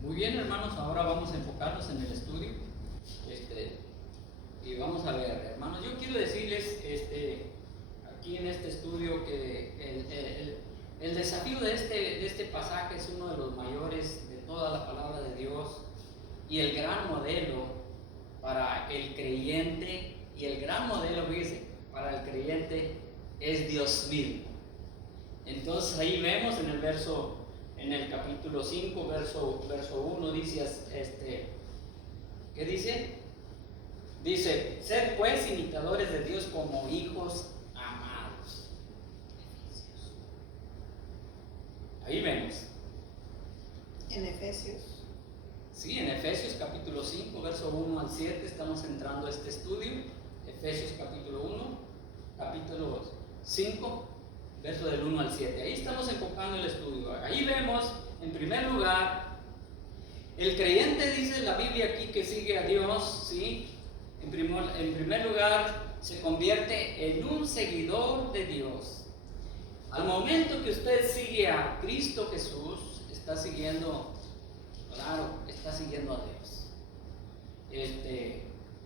Muy bien, hermanos, ahora vamos a enfocarnos en el estudio. Y vamos a ver, hermanos, yo quiero decirles aquí en este estudio que el desafío de este pasaje es uno de los mayores de toda la palabra de Dios y el gran modelo para el creyente. Y el gran modelo, fíjense, para el creyente es Dios mismo. Entonces ahí vemos en el capítulo 5, verso 1, dice, ¿qué dice? Dice, sed pues imitadores de Dios como hijos amados. Ahí vemos. En Efesios. Sí, en Efesios capítulo 5, verso 1 al 7 estamos entrando a este estudio. Efesios capítulo 1, capítulo 5, verso del 1 al 7. Ahí estamos enfocando el estudio. Ahí vemos, en primer lugar, el creyente, dice la Biblia aquí, que sigue a Dios, ¿sí? En primer lugar, se convierte en un seguidor de Dios. Al momento que usted sigue a Cristo Jesús, está siguiendo, claro, está siguiendo a Dios.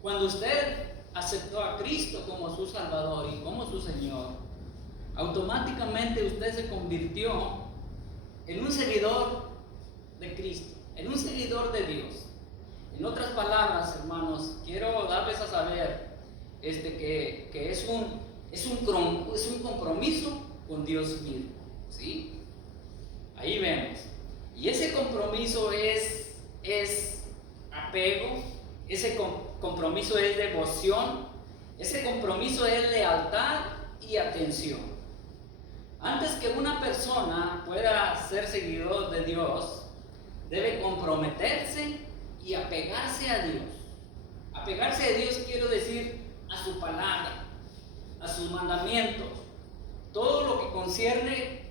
Cuando usted aceptó a Cristo como su Salvador y como su Señor, automáticamente usted se convirtió en un seguidor de Cristo, en un seguidor de Dios. En otras palabras, hermanos, quiero darles a saber que es un compromiso con Dios mismo, ¿sí? Ahí vemos. Y ese compromiso es apego, ese compromiso es devoción, ese compromiso es lealtad y atención. Antes que una persona pueda ser seguidor de Dios, debe comprometerse y apegarse a Dios. Apegarse a Dios quiero decir a su palabra, a sus mandamientos, todo lo que concierne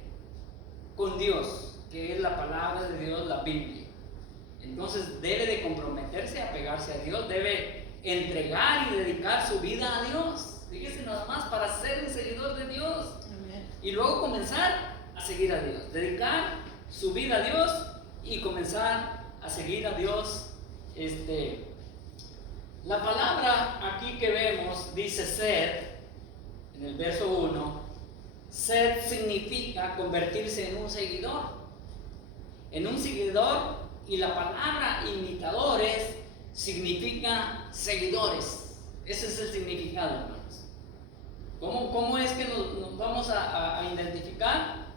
con Dios, que es la palabra de Dios, la Biblia. Entonces debe de comprometerse a apegarse a Dios, debe entregar y dedicar su vida a Dios. Fíjese nada más, para ser un seguidor de Dios. Amén. Y luego comenzar a seguir a Dios, dedicar su vida a Dios y comenzar a seguir a Dios. La palabra aquí que vemos dice ser, en el verso 1, ser significa convertirse en un seguidor. En un seguidor, y la palabra imitadores significa seguidores. Ese es el significado, hermanos. ¿Cómo es que nos vamos a identificar?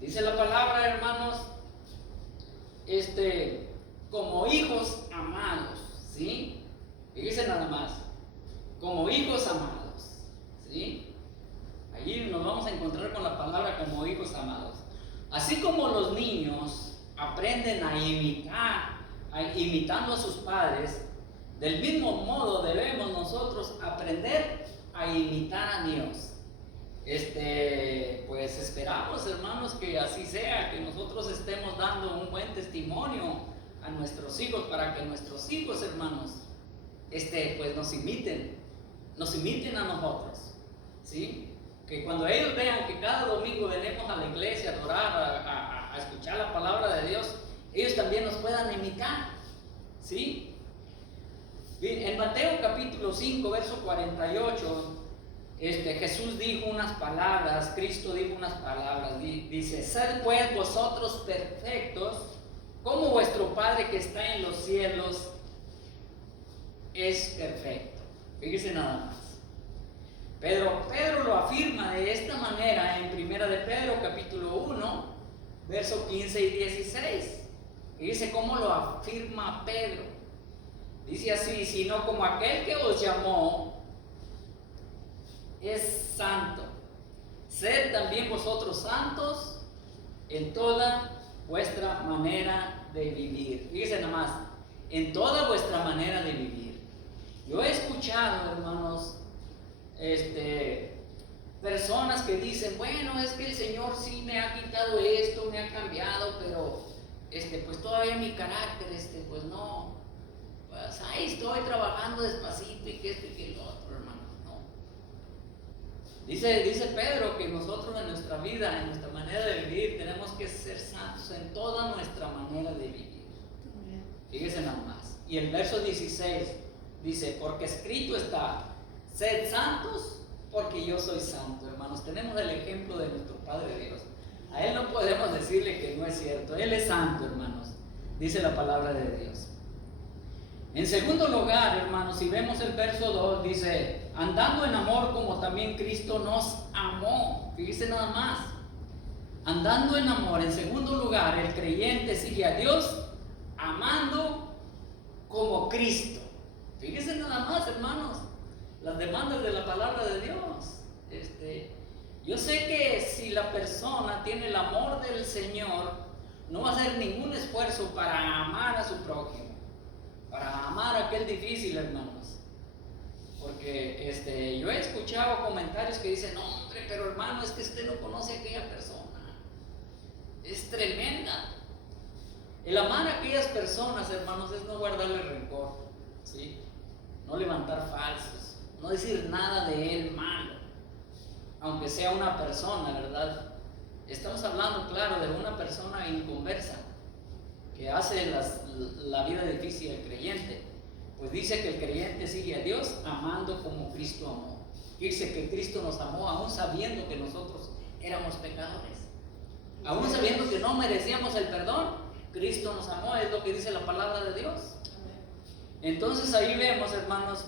Dice la palabra, hermanos, como hijos amados, ¿sí? Fíjense nada más, como hijos amados, ¿sí? Allí nos vamos a encontrar con la palabra como hijos amados. Así como los niños aprenden a imitar, imitando a sus padres, del mismo modo debemos nosotros aprender a imitar a Dios. Pues esperamos, hermanos, que así sea, que nosotros estemos dando un buen testimonio a nuestros hijos, para que nuestros hijos, hermanos, pues nos imiten a nosotros, ¿sí? Que cuando ellos vean que cada domingo venimos a la iglesia a adorar, a escuchar la palabra de Dios, ellos también nos puedan imitar, ¿sí? Bien, en Mateo capítulo 5, verso 48, Jesús dijo unas palabras, Cristo dijo unas palabras, dice, sed pues vosotros perfectos, como vuestro Padre que está en los cielos es perfecto. Fíjese nada más. Pedro lo afirma de esta manera en Primera de Pedro capítulo 1, verso 15 y 16. Fíjese cómo lo afirma Pedro. Dice así, sino como aquel que os llamó es santo, sed también vosotros santos en toda vuestra manera de vivir. Fíjense nada más, en toda vuestra manera de vivir. Yo he escuchado, hermanos, personas que dicen, bueno, es que el Señor sí me ha quitado esto, me ha cambiado, pero pues todavía mi carácter, pues no, pues ahí estoy trabajando despacito y que esto y que lo otro, hermano. Dice Pedro que nosotros en nuestra vida, en nuestra manera de vivir, tenemos que ser santos en toda nuestra manera de Y el verso 16 dice, porque escrito está, sed santos porque yo soy santo. Hermanos, tenemos el ejemplo de nuestro Padre Dios. A Él no podemos decirle que no es cierto. Él es santo, hermanos, dice la palabra de Dios. En segundo lugar, hermanos, si vemos el verso 2, dice, andando en amor como también Cristo nos amó. Fíjese nada más. Andando en amor. En segundo lugar, el creyente sigue a Dios amando como Cristo. Fíjese nada más, hermanos, las demandas de la palabra de Dios. Yo sé que si la persona tiene el amor del Señor, no va a hacer ningún esfuerzo para amar a su prójimo, para amar a aquel difícil, hermanos. Porque yo he escuchado comentarios que dicen, no, hombre, pero hermano, es que usted no conoce a aquella persona. Es tremenda. El amar a aquellas personas, hermanos, es no guardarle rencor, ¿sí? No levantar falsos, no decir nada de él malo, aunque sea una persona, ¿verdad? Estamos hablando, claro, de una persona inconversa que hace la vida difícil al creyente. Pues dice que el creyente sigue a Dios amando como Cristo amó. Dice que Cristo nos amó aún sabiendo que nosotros éramos pecadores, aún sabiendo que no merecíamos el perdón. Cristo nos amó, es lo que dice la palabra de Dios. Entonces ahí vemos, hermanos,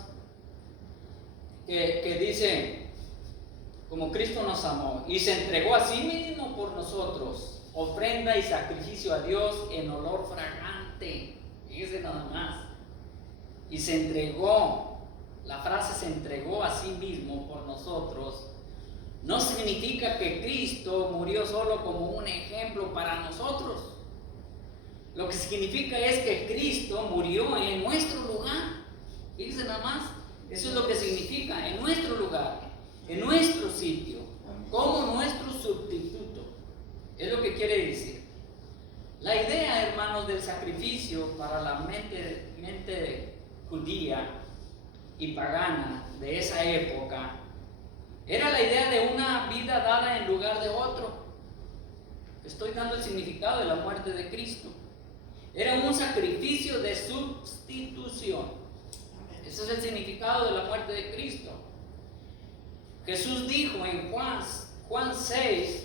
que dice, como Cristo nos amó y se entregó a sí mismo por nosotros, ofrenda y sacrificio a Dios en olor fragante. Fíjese nada más. Y se entregó, la frase se entregó a sí mismo por nosotros, no significa que Cristo murió solo como un ejemplo para nosotros. Lo que significa es que Cristo murió en nuestro lugar. Fíjense nada más, eso es lo que significa, en nuestro lugar, en nuestro sitio, como nuestro sustituto. Es lo que quiere decir. La idea, hermanos, del sacrificio para la mente judía y pagana de esa época era la idea de una vida dada en lugar de otro. Estoy dando el significado de la muerte de Cristo. Era un sacrificio de sustitución. Ese es el significado de la muerte de Cristo. Jesús dijo en Juan 6,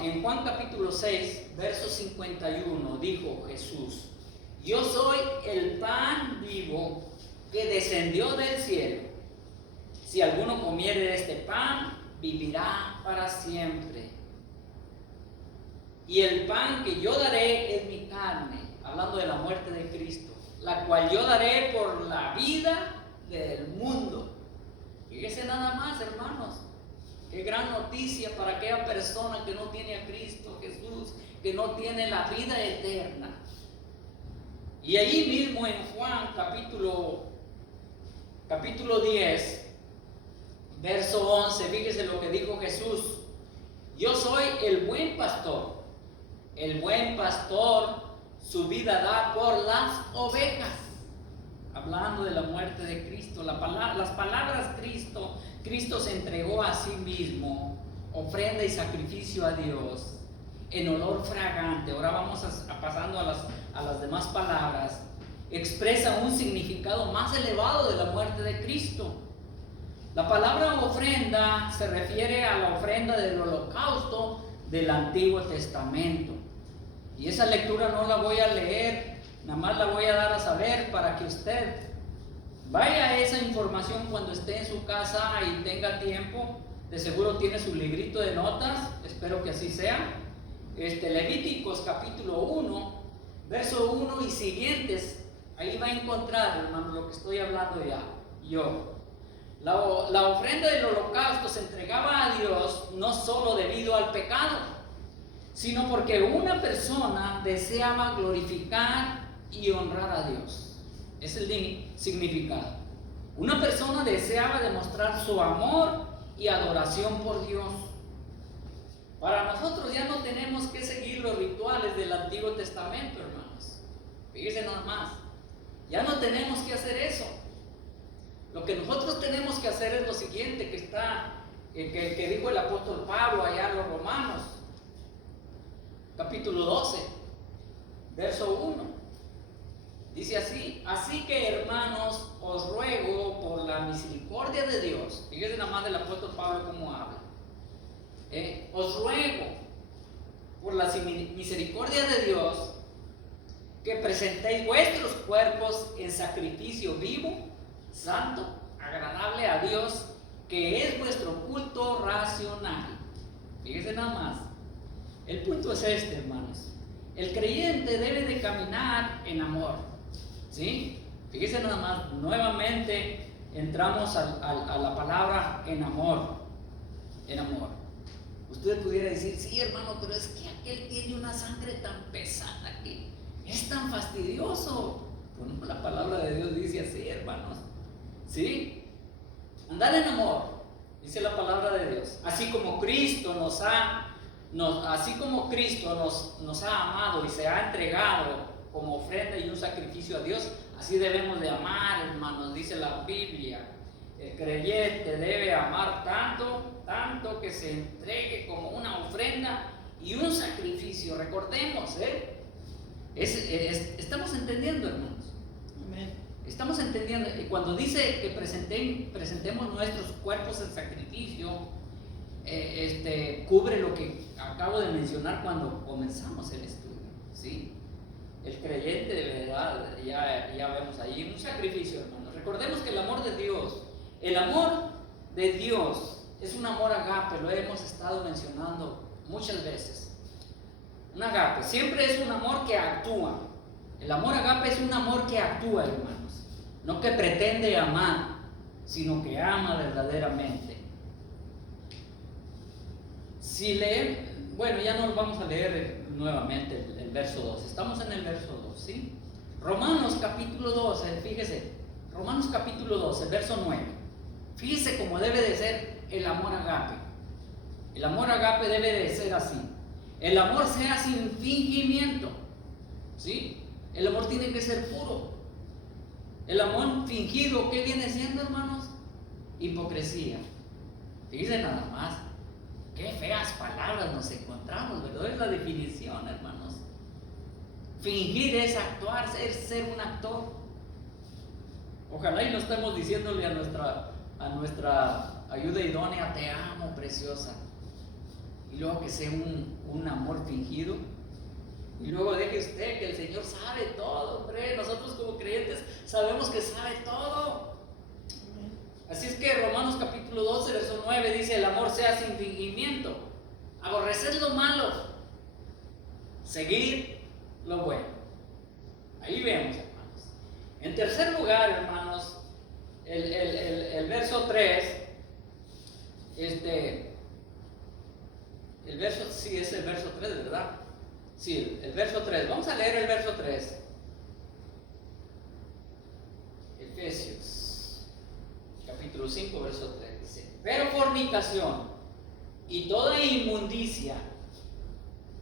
en Juan capítulo 6, verso 51, dijo Jesús, yo soy el pan vivo que descendió del cielo. Si alguno comiere de este pan, vivirá para siempre. Y el pan que yo daré es mi carne, hablando de la muerte de Cristo, la cual yo daré por la vida del mundo. Fíjese nada más, hermanos, qué gran noticia para aquella persona que no tiene a Cristo Jesús, que no tiene la vida eterna. Y allí mismo en Juan capítulo 10, verso 11, fíjese lo que dijo Jesús. Yo soy el buen pastor. El buen pastor su vida da por las ovejas. Hablando de la muerte de Cristo, las palabras Cristo se entregó a sí mismo, ofrenda y sacrificio a Dios, en olor fragante. Ahora vamos pasando a las demás palabras. Expresa un significado más elevado de la muerte de Cristo. La palabra ofrenda se refiere a la ofrenda del holocausto del Antiguo Testamento. Y esa lectura no la voy a leer, nada más la voy a dar a saber para que usted vaya a esa información cuando esté en su casa y tenga tiempo. De seguro tiene su librito de notas, espero que así sea. Levíticos capítulo 1, verso 1 y siguientes, ahí va a encontrar, hermano, lo que estoy hablando yo. La ofrenda del holocausto se entregaba a Dios no solo debido al pecado, sino porque una persona deseaba glorificar y honrar a Dios. Es el significado. Una persona deseaba demostrar su amor y adoración por Dios. Para nosotros ya no tenemos que seguir los rituales del Antiguo Testamento, hermanos. Fíjense nada más. Ya no tenemos que hacer eso. Lo que nosotros tenemos que hacer es lo siguiente que dijo el apóstol Pablo allá a los romanos. capítulo 12, verso 1. Dice así: así que, hermanos, os ruego por la misericordia de Dios. Fíjense nada más del apóstol Pablo cómo habla. Os ruego por la misericordia de Dios que presentéis vuestros cuerpos en sacrificio vivo, santo, agradable a Dios, que es vuestro culto racional. Fíjense nada más. El punto es este, hermanos. El creyente debe de caminar en amor. ¿Sí? Fíjense nada más. Nuevamente entramos a la palabra en amor. En amor. Usted pudiera decir, sí, hermano, pero es que aquel tiene una sangre tan pesada que es tan fastidioso. Bueno, la palabra de Dios dice así, hermanos. ¿Sí? Andar en amor, dice la palabra de Dios. Así como Cristo nos ha amado y se ha entregado como ofrenda y un sacrificio a Dios, así debemos de amar, hermanos, dice la Biblia. El creyente debe amar tanto que se entregue como una ofrenda y un sacrificio. Recordemos, estamos entendiendo, hermanos. Amén. Estamos entendiendo. Y cuando dice que presentemos nuestros cuerpos en sacrificio, cubre lo que acabo de mencionar cuando comenzamos el estudio, ¿sí? El creyente de verdad, ya vemos ahí un sacrificio, hermanos. Recordemos que el amor de Dios es un amor agape, lo hemos estado mencionando muchas veces. Un agape siempre es un amor que actúa. El amor agape es un amor que actúa, hermanos, no que pretende amar, sino que ama verdaderamente. Si leen, bueno, ya no vamos a leer nuevamente el verso 2, estamos en el verso 2, ¿sí? Romanos capítulo 12, fíjese, Romanos capítulo 12, verso 9. Fíjese cómo debe de ser el amor agape. El amor agape debe de ser así. El amor sea sin fingimiento, ¿sí? El amor tiene que ser puro. El amor fingido, ¿qué viene siendo, hermanos? Hipocresía. Fíjense nada más. Qué feas palabras nos encontramos, ¿verdad? Es la definición, hermanos. Fingir es actuar, ser un actor. Ojalá y no estemos diciéndole a nuestra ayuda idónea, te amo, preciosa. Y luego que sea un amor fingido. Y luego deje usted que el Señor sabe todo, hombre. Nosotros como creyentes sabemos que sabe todo. Así es que Romanos capítulo 12, verso 9 dice: el amor sea sin fingimiento, aborrecer lo malo, seguir lo bueno. Ahí vemos, hermanos. En tercer lugar, hermanos, el verso 3, el verso, sí, es el verso 3, ¿verdad? Sí, el verso 3. Vamos a leer el verso 3. Efesios, capítulo 5, verso 3. Dice: pero fornicación y toda inmundicia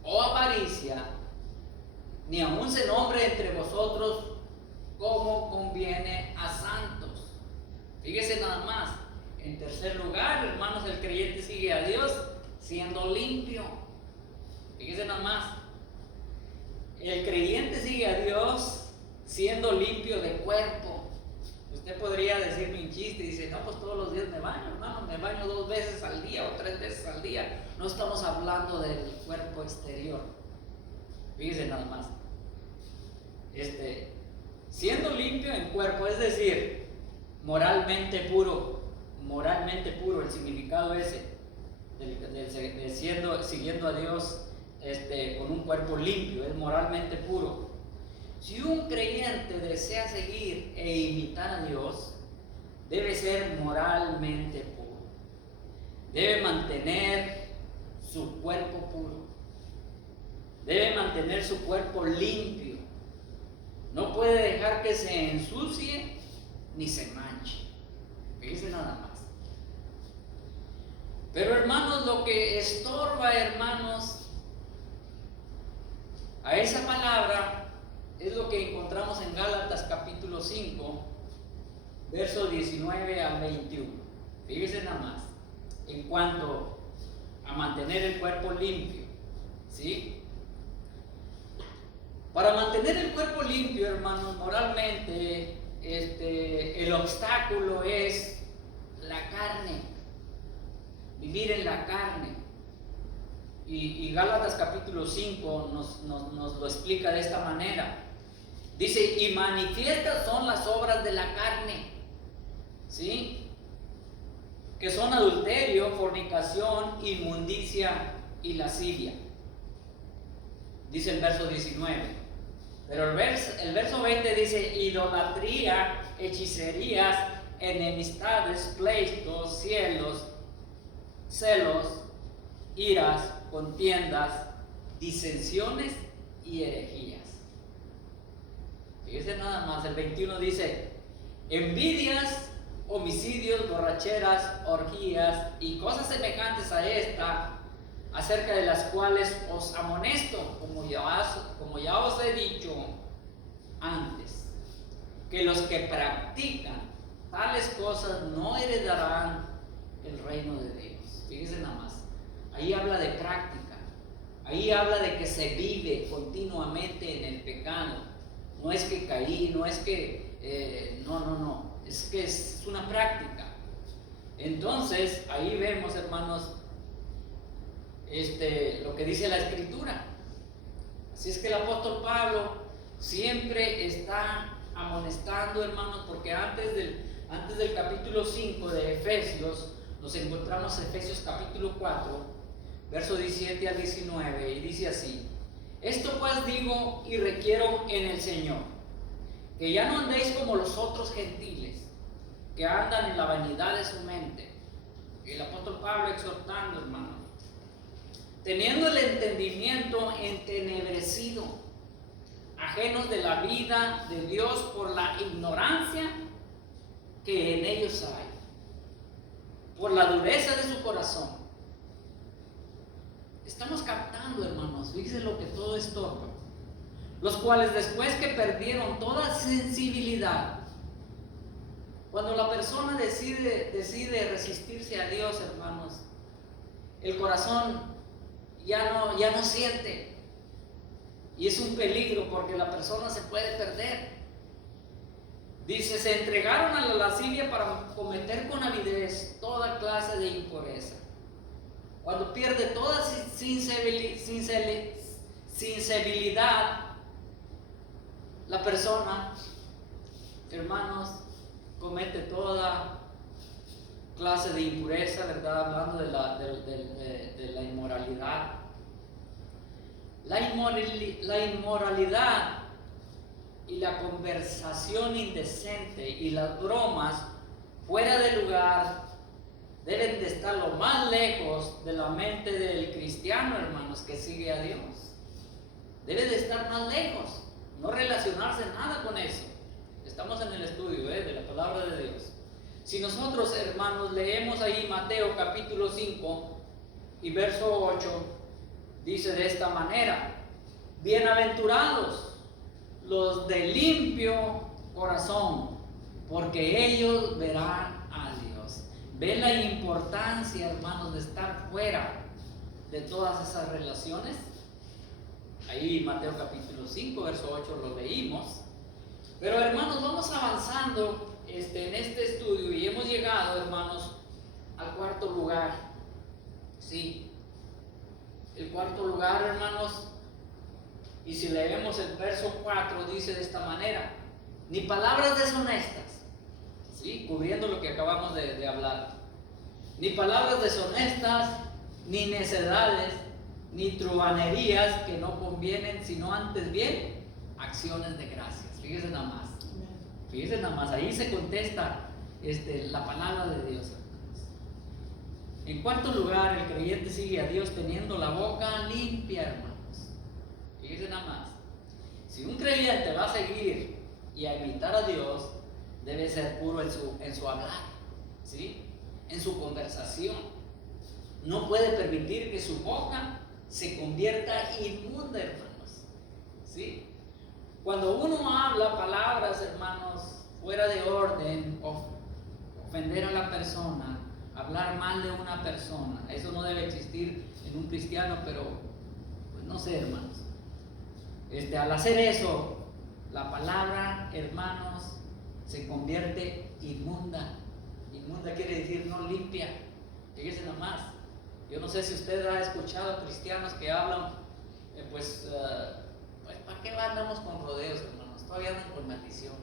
o avaricia, ni aun se nombre entre vosotros como conviene a santos. Fíjese nada más. En tercer lugar, hermanos, el creyente sigue a Dios siendo limpio. Fíjese nada más. El creyente sigue a Dios siendo limpio de cuerpo. Usted podría decirme un chiste y dice: no, pues todos los días me baño, hermano, me baño 2 veces al día o 3 veces al día. No estamos hablando del cuerpo exterior. Fíjese nada más. Siendo limpio en cuerpo, es decir, moralmente puro, el significado ese de siguiendo a Dios con un cuerpo limpio, es moralmente puro. Si un creyente desea seguir e imitar a Dios, debe ser moralmente puro. Debe mantener su cuerpo puro. Debe mantener su cuerpo limpio. No puede dejar que se ensucie ni se manche. Fíjense nada más. Pero, hermanos, lo que estorba, hermanos, a esa palabra es lo que encontramos en Gálatas capítulo 5, versos 19 al 21. Fíjense nada más. En cuanto a mantener el cuerpo limpio, ¿sí? Para mantener el cuerpo limpio, hermanos, moralmente, el obstáculo es la carne, vivir en la carne. Y Gálatas capítulo 5 nos lo explica de esta manera. Dice, y manifiestas son las obras de la carne, ¿sí? Que son adulterio, fornicación, inmundicia y lascivia. Dice el verso 19. Pero el verso 20 dice, idolatría, hechicerías, enemistades, pleitos, celos, iras, contiendas, disensiones y herejías. Fíjense nada más, el 21 dice, envidias, homicidios, borracheras, orgías y cosas semejantes a esta, acerca de las cuales os amonesto, como ya os he dicho antes, que los que practican tales cosas no heredarán el reino de Dios. Fíjense nada más, ahí habla de práctica, ahí habla de que se vive continuamente en el pecado. No es que caí, no es que, no, es que es una práctica. Entonces, ahí vemos, hermanos, lo que dice la Escritura. Así es que el apóstol Pablo siempre está amonestando, hermanos, porque antes del capítulo 5 de Efesios, nos encontramos en Efesios capítulo 4, verso 17 al 19, y dice así: esto pues digo y requiero en el Señor, que ya no andéis como los otros gentiles, que andan en la vanidad de su mente. El apóstol Pablo exhortando, hermanos, teniendo el entendimiento entenebrecido, ajenos de la vida de Dios por la ignorancia que en ellos hay, por la dureza de su corazón. Estamos captando, hermanos, fíjense lo que todo estorba. Los cuales después que perdieron toda sensibilidad, cuando la persona decide resistirse a Dios, hermanos, el corazón ya no siente, y es un peligro porque la persona se puede perder. Dice, se entregaron a la lascivia para cometer con avidez toda clase de impureza. Cuando pierde toda sensibilidad la persona, hermanos, comete toda clase de impureza, ¿verdad? Hablando de la inmoralidad. La inmoralidad y la conversación indecente y las bromas fuera de lugar deben de estar lo más lejos de la mente del cristiano, hermanos, que sigue a Dios. Debe de estar más lejos, no relacionarse nada con eso. Estamos en el estudio de la palabra de Dios. Si nosotros, hermanos, leemos ahí Mateo capítulo 5 y verso 8, dice de esta manera: bienaventurados los de limpio corazón, porque ellos verán a Dios. ¿Ven la importancia, hermanos, de estar fuera de todas esas relaciones? Ahí Mateo capítulo 5, verso 8 lo leímos. Pero, hermanos, vamos avanzando en este estudio y hemos llegado, hermanos, al cuarto lugar. Sí, el cuarto lugar, hermanos. Y si leemos el verso 4, dice de esta manera: ni palabras deshonestas, ¿sí? Cubriendo lo que acabamos de hablar. Ni palabras deshonestas, ni necedades, ni truhanerías que no convienen, sino antes bien acciones de gracias. Fíjense nada más. Fíjense nada más. Ahí se contesta la palabra de Dios, hermanos. En cuarto lugar, el creyente sigue a Dios teniendo la boca limpia, hermanos. Fíjense nada más. Si un creyente va a seguir y a imitar a Dios, debe ser puro en su hablar, ¿sí? En su conversación. No puede permitir que su boca se convierta inmunda, hermanos, ¿sí? Cuando uno habla palabras, hermanos, fuera de orden, ofender a la persona, hablar mal de una persona, eso no debe existir en un cristiano, pero pues no sé, hermanos. Al hacer eso, la palabra, hermanos, se convierte inmunda. Inmunda quiere decir no limpia. Fíjense nomás. Yo no sé si usted ha escuchado cristianos que hablan, pues ¿para qué andamos con rodeos, hermanos? Todavía andan con maldiciones.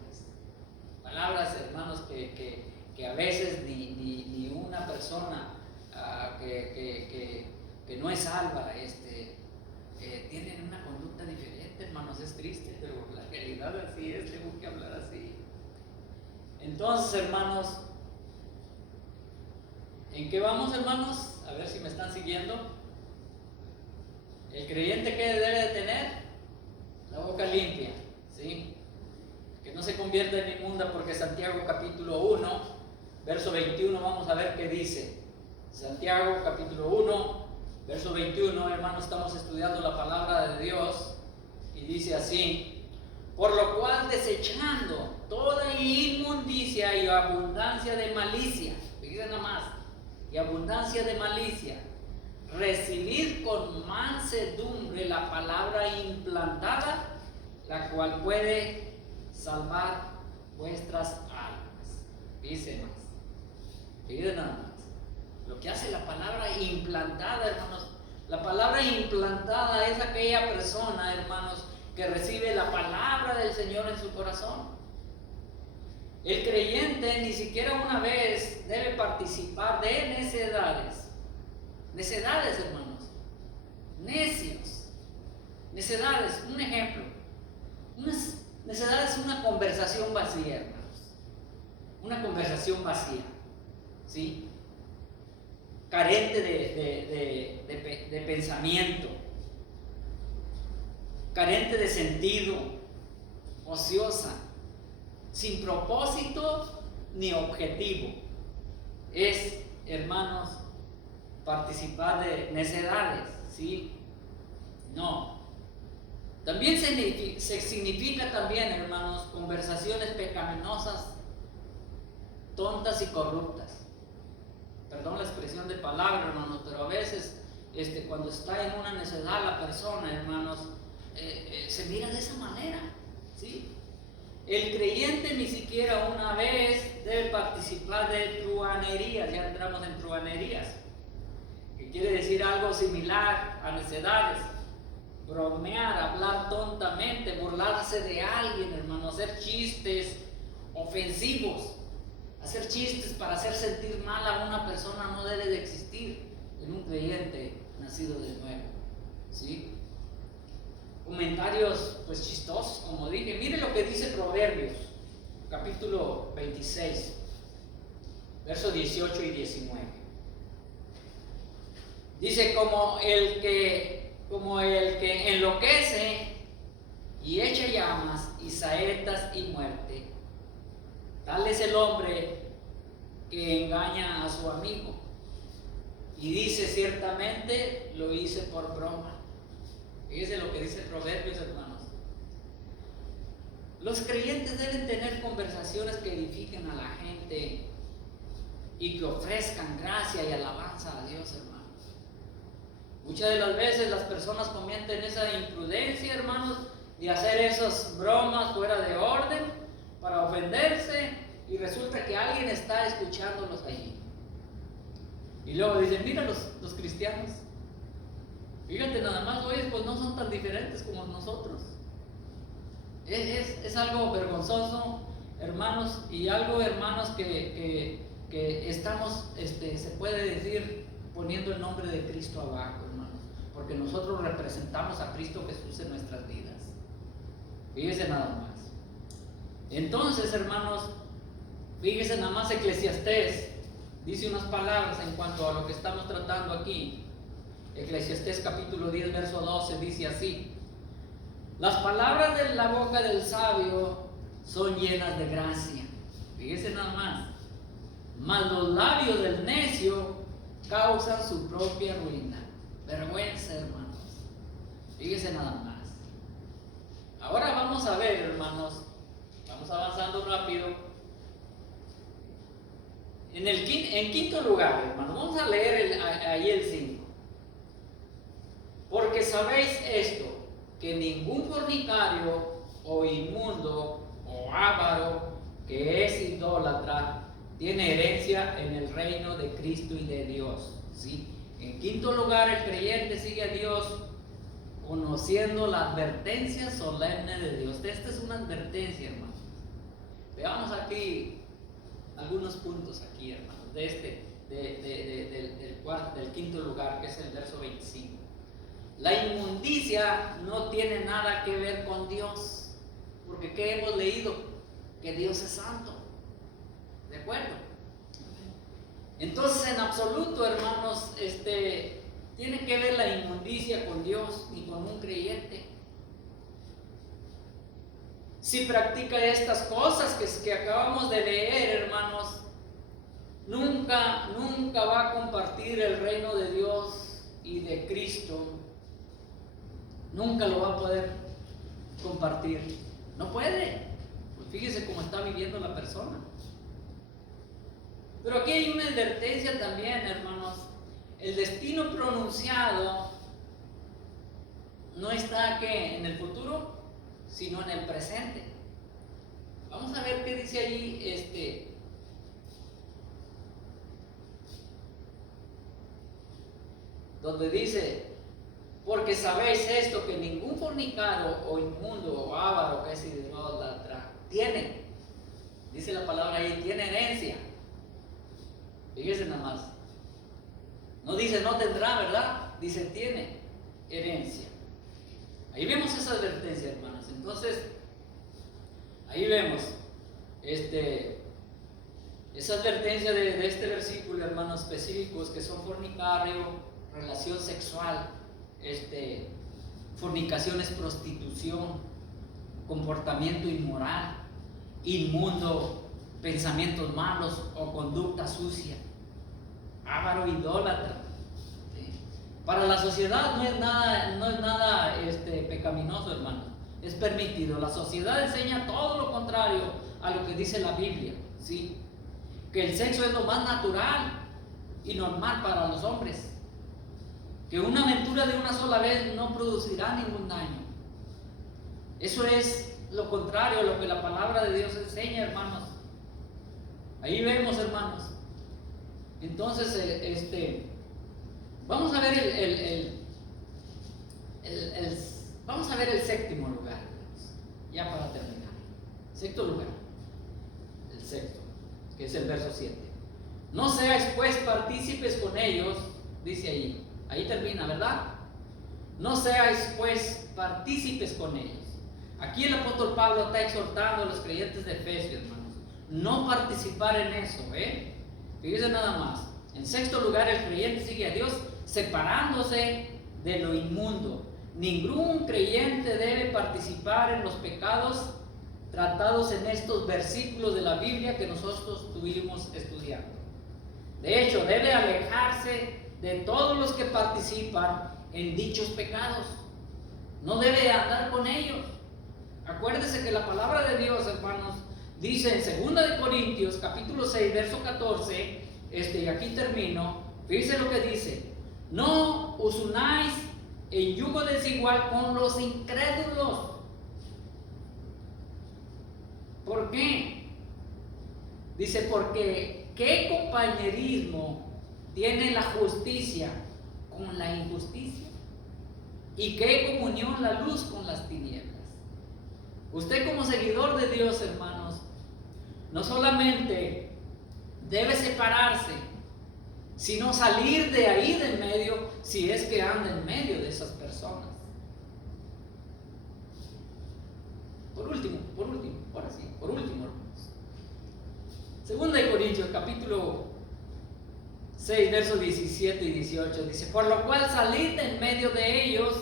Palabras, hermanos, que a veces ni una persona que no es salva, tienen una conducta diferente, hermanos. Es triste, pero la realidad así es, tengo que hablar así. Entonces, hermanos, ¿en qué vamos, hermanos? A ver si me están siguiendo. El creyente, ¿qué debe de tener? La boca limpia, ¿sí? Que no se convierta en inmunda, porque Santiago capítulo 1, verso 21, vamos a ver qué dice. Santiago capítulo 1, verso 21, hermanos, estamos estudiando la palabra de Dios y dice así: por lo cual, desechando toda inmundicia y abundancia de malicia, fíjense nada más, y abundancia de malicia, recibid con mansedumbre la palabra implantada, la cual puede salvar vuestras almas. Dice más, fíjense nada más, lo que hace la palabra implantada, hermanos. La palabra implantada es aquella persona, hermanos, que recibe la palabra del Señor en su corazón. El creyente ni siquiera una vez debe participar de necedades. Necedades, hermanos. Necios. Necedades, un ejemplo. Necedad es una conversación vacía, hermanos. Una conversación vacía, ¿sí? Carente de pensamiento, carente de sentido, ociosa, sin propósito ni objetivo. Es, hermanos, participar de necedades, ¿sí? No. También se significa también, hermanos, conversaciones pecaminosas, tontas y corruptas. Perdón la expresión de palabra, hermanos, pero a veces cuando está en una necedad la persona, hermanos, se mira de esa manera, ¿sí? El creyente ni siquiera una vez debe participar de truhanerías. Ya entramos en truhanerías, que quiere decir algo similar a necedades. Bromear, hablar tontamente, burlarse de alguien, hermano, hacer chistes ofensivos. Hacer chistes para hacer sentir mal a una persona no debe de existir en un creyente nacido de nuevo, ¿sí? Comentarios pues chistosos, como dije. Mire lo que dice Proverbios, capítulo 26, versos 18 y 19. Dice: como el que enloquece y echa llamas y saetas y muerte, tal es el hombre que engaña a su amigo y dice: ciertamente lo hice por broma. Fíjense lo que dice Proverbios, hermanos. Los creyentes deben tener conversaciones que edifiquen a la gente y que ofrezcan gracia y alabanza a Dios, hermanos. Muchas de las veces las personas cometen esa imprudencia, hermanos, de hacer esas bromas fuera de orden para ofenderse, y resulta que alguien está escuchándolos allí. Y luego dicen: mira los cristianos, fíjate nada más, oye, pues no son tan diferentes como nosotros. Es algo vergonzoso, hermanos, y algo, hermanos, que estamos, se puede decir, poniendo el nombre de Cristo abajo, hermanos, porque nosotros representamos a Cristo Jesús en nuestras vidas. Fíjese nada más. Entonces, hermanos, fíjese nada más, Eclesiastés dice unas palabras en cuanto a lo que estamos tratando aquí. Eclesiastés capítulo 10, verso 12 dice así: las palabras de la boca del sabio son llenas de gracia. Fíjese nada más. Mas los labios del necio causan su propia ruina. Vergüenza, hermanos. Fíjese nada más. Ahora vamos a ver, hermanos, vamos avanzando rápido. En quinto lugar, hermanos, vamos a leer ahí el 5. Porque sabéis esto, que ningún fornicario o inmundo o avaro que es idólatra tiene herencia en el reino de Cristo y de Dios. ¿Sí? En quinto lugar, el creyente sigue a Dios conociendo la advertencia solemne de Dios. Esta es una advertencia, hermanos. Veamos aquí algunos puntos aquí, hermanos, del quinto lugar, que es el verso 25. La inmundicia no tiene nada que ver con Dios, porque ¿qué hemos leído? Que Dios es santo. ¿De acuerdo? Entonces, en absoluto, hermanos, tiene que ver la inmundicia con Dios ni con un creyente. Si practica estas cosas que acabamos de leer, hermanos, nunca va a compartir el reino de Dios y de Cristo. Nunca lo va a poder compartir. No puede. Pues fíjese cómo está viviendo la persona. Pero aquí hay una advertencia también, hermanos. El destino pronunciado no está ¿qué? En el futuro, sino en el presente. Vamos a ver qué dice allí donde dice: porque sabéis esto, que ningún fornicario o inmundo o avaro que es idólatra tiene, dice la palabra ahí, tiene herencia. Fíjese nada más. No dice no tendrá, ¿verdad? Dice tiene herencia. Ahí vemos esa advertencia, hermanos. Entonces, ahí vemos esa advertencia de este versículo, hermanos, específicos que son fornicario, relación sexual, fornicación es prostitución, comportamiento inmoral, inmundo, pensamientos malos o conducta sucia, avaro, idólatra. ¿Sí? Para la sociedad no es nada pecaminoso, hermano. Es permitido. La sociedad enseña todo lo contrario a lo que dice la Biblia. ¿Sí? Que el sexo es lo más natural y normal para los hombres. Que una aventura de una sola vez no producirá ningún daño. Eso es lo contrario a lo que la palabra de Dios enseña, hermanos. Ahí vemos, hermanos. Entonces, vamos a ver vamos a ver el séptimo lugar, ya para terminar. Sexto lugar, el sexto, que es el verso 7. No seáis pues partícipes con ellos, dice ahí termina, ¿verdad? No seáis pues partícipes con ellos. Aquí el apóstol Pablo está exhortando a los creyentes de Efesios, hermanos, no participar en eso, Fíjense nada más. En sexto lugar, el creyente sigue a Dios separándose de lo inmundo. Ningún creyente debe participar en los pecados tratados en estos versículos de la Biblia que nosotros estuvimos estudiando. De hecho, debe alejarse de todos los que participan en dichos pecados. No debe andar con ellos. Acuérdese que la palabra de Dios, hermanos, dice en 2 Corintios capítulo 6, verso 14, y aquí termino. Fíjense lo que dice: no os unáis en yugo desigual con los incrédulos. ¿Por qué? Dice, porque ¿qué compañerismo tiene la justicia con la injusticia? ¿Y qué comunión la luz con las tinieblas? Usted, como seguidor de Dios, hermanos, no solamente debe separarse, sino salir de ahí de en medio, si es que anda en medio de esas personas. Por último, hermanos. 2 Corintios capítulo 6, versos 17 y 18 dice: por lo cual salid de en medio de ellos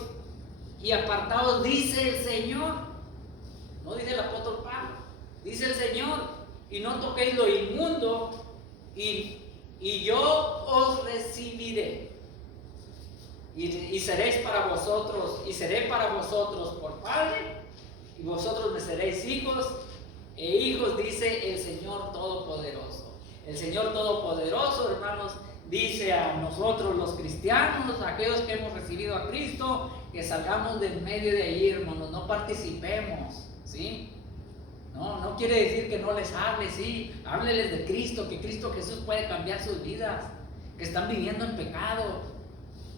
y apartaos, dice el Señor. No dice el apóstol Pablo, dice el Señor, y no toquéis lo inmundo, y yo os recibiré, y seréis para vosotros, y seré para vosotros por padre, y vosotros me seréis hijos e hijos, dice el Señor Todopoderoso. El Señor Todopoderoso, hermanos, dice a nosotros los cristianos, aquellos que hemos recibido a Cristo, que salgamos del medio de ahí, hermanos, no participemos, ¿sí? No quiere decir que no les hable, sí, hábleles de Cristo, que Cristo Jesús puede cambiar sus vidas, que están viviendo en pecado.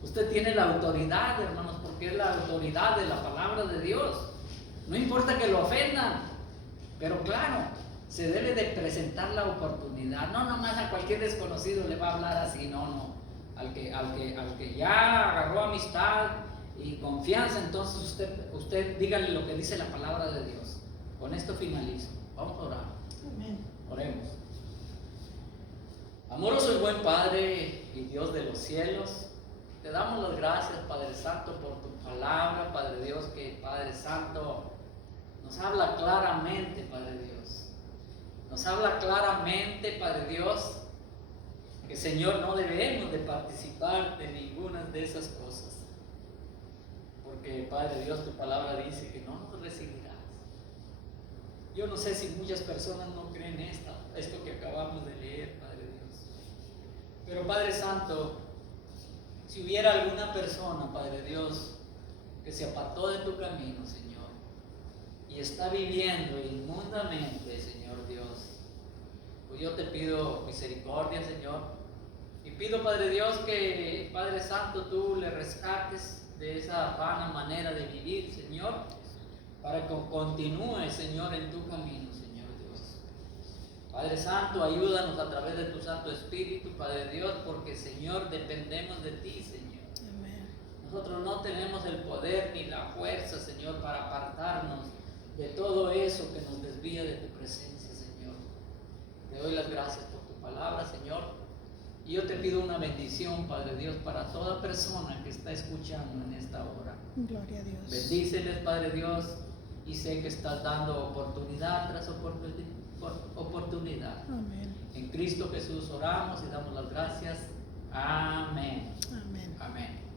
Usted tiene la autoridad, hermanos, porque es la autoridad de la palabra de Dios. No importa que lo ofendan, pero claro, se debe de presentar la oportunidad. No nomás a cualquier desconocido le va a hablar así, no. Al que ya agarró amistad y confianza, entonces usted dígale lo que dice la palabra de Dios. Con esto finalizo. Vamos a orar. Amén. Oremos. Amoroso y buen Padre y Dios de los cielos, te damos las gracias, Padre Santo, por tu palabra, Padre Dios, que Padre Santo nos habla claramente, Padre Dios. Nos habla claramente, Padre Dios, que Señor, no debemos de participar de ninguna de esas cosas. Porque, Padre Dios, tu palabra dice que no nos recibirás. Yo no sé si muchas personas no creen esto que acabamos de leer, Padre Dios. Pero, Padre Santo, si hubiera alguna persona, Padre Dios, que se apartó de tu camino, Señor, y está viviendo inmundamente, Señor Dios, pues yo te pido misericordia, Señor, y pido, Padre Dios, que, Padre Santo, tú le rescates de esa vana manera de vivir, Señor, para que continúe, Señor, en tu camino, Señor Dios. Padre Santo, ayúdanos a través de tu Santo Espíritu, Padre Dios, porque, Señor, dependemos de ti, Señor. Amén. Nosotros no tenemos el poder ni la fuerza, Señor, para apartarnos de todo eso que nos desvía de tu presencia, Señor. Te doy las gracias por tu palabra, Señor. Y yo te pido una bendición, Padre Dios, para toda persona que está escuchando en esta hora. Gloria a Dios. Bendíceles, Padre Dios, y sé que estás dando oportunidad tras oportunidad. Amén. En Cristo Jesús oramos y damos las gracias. Amén. Amén. Amén.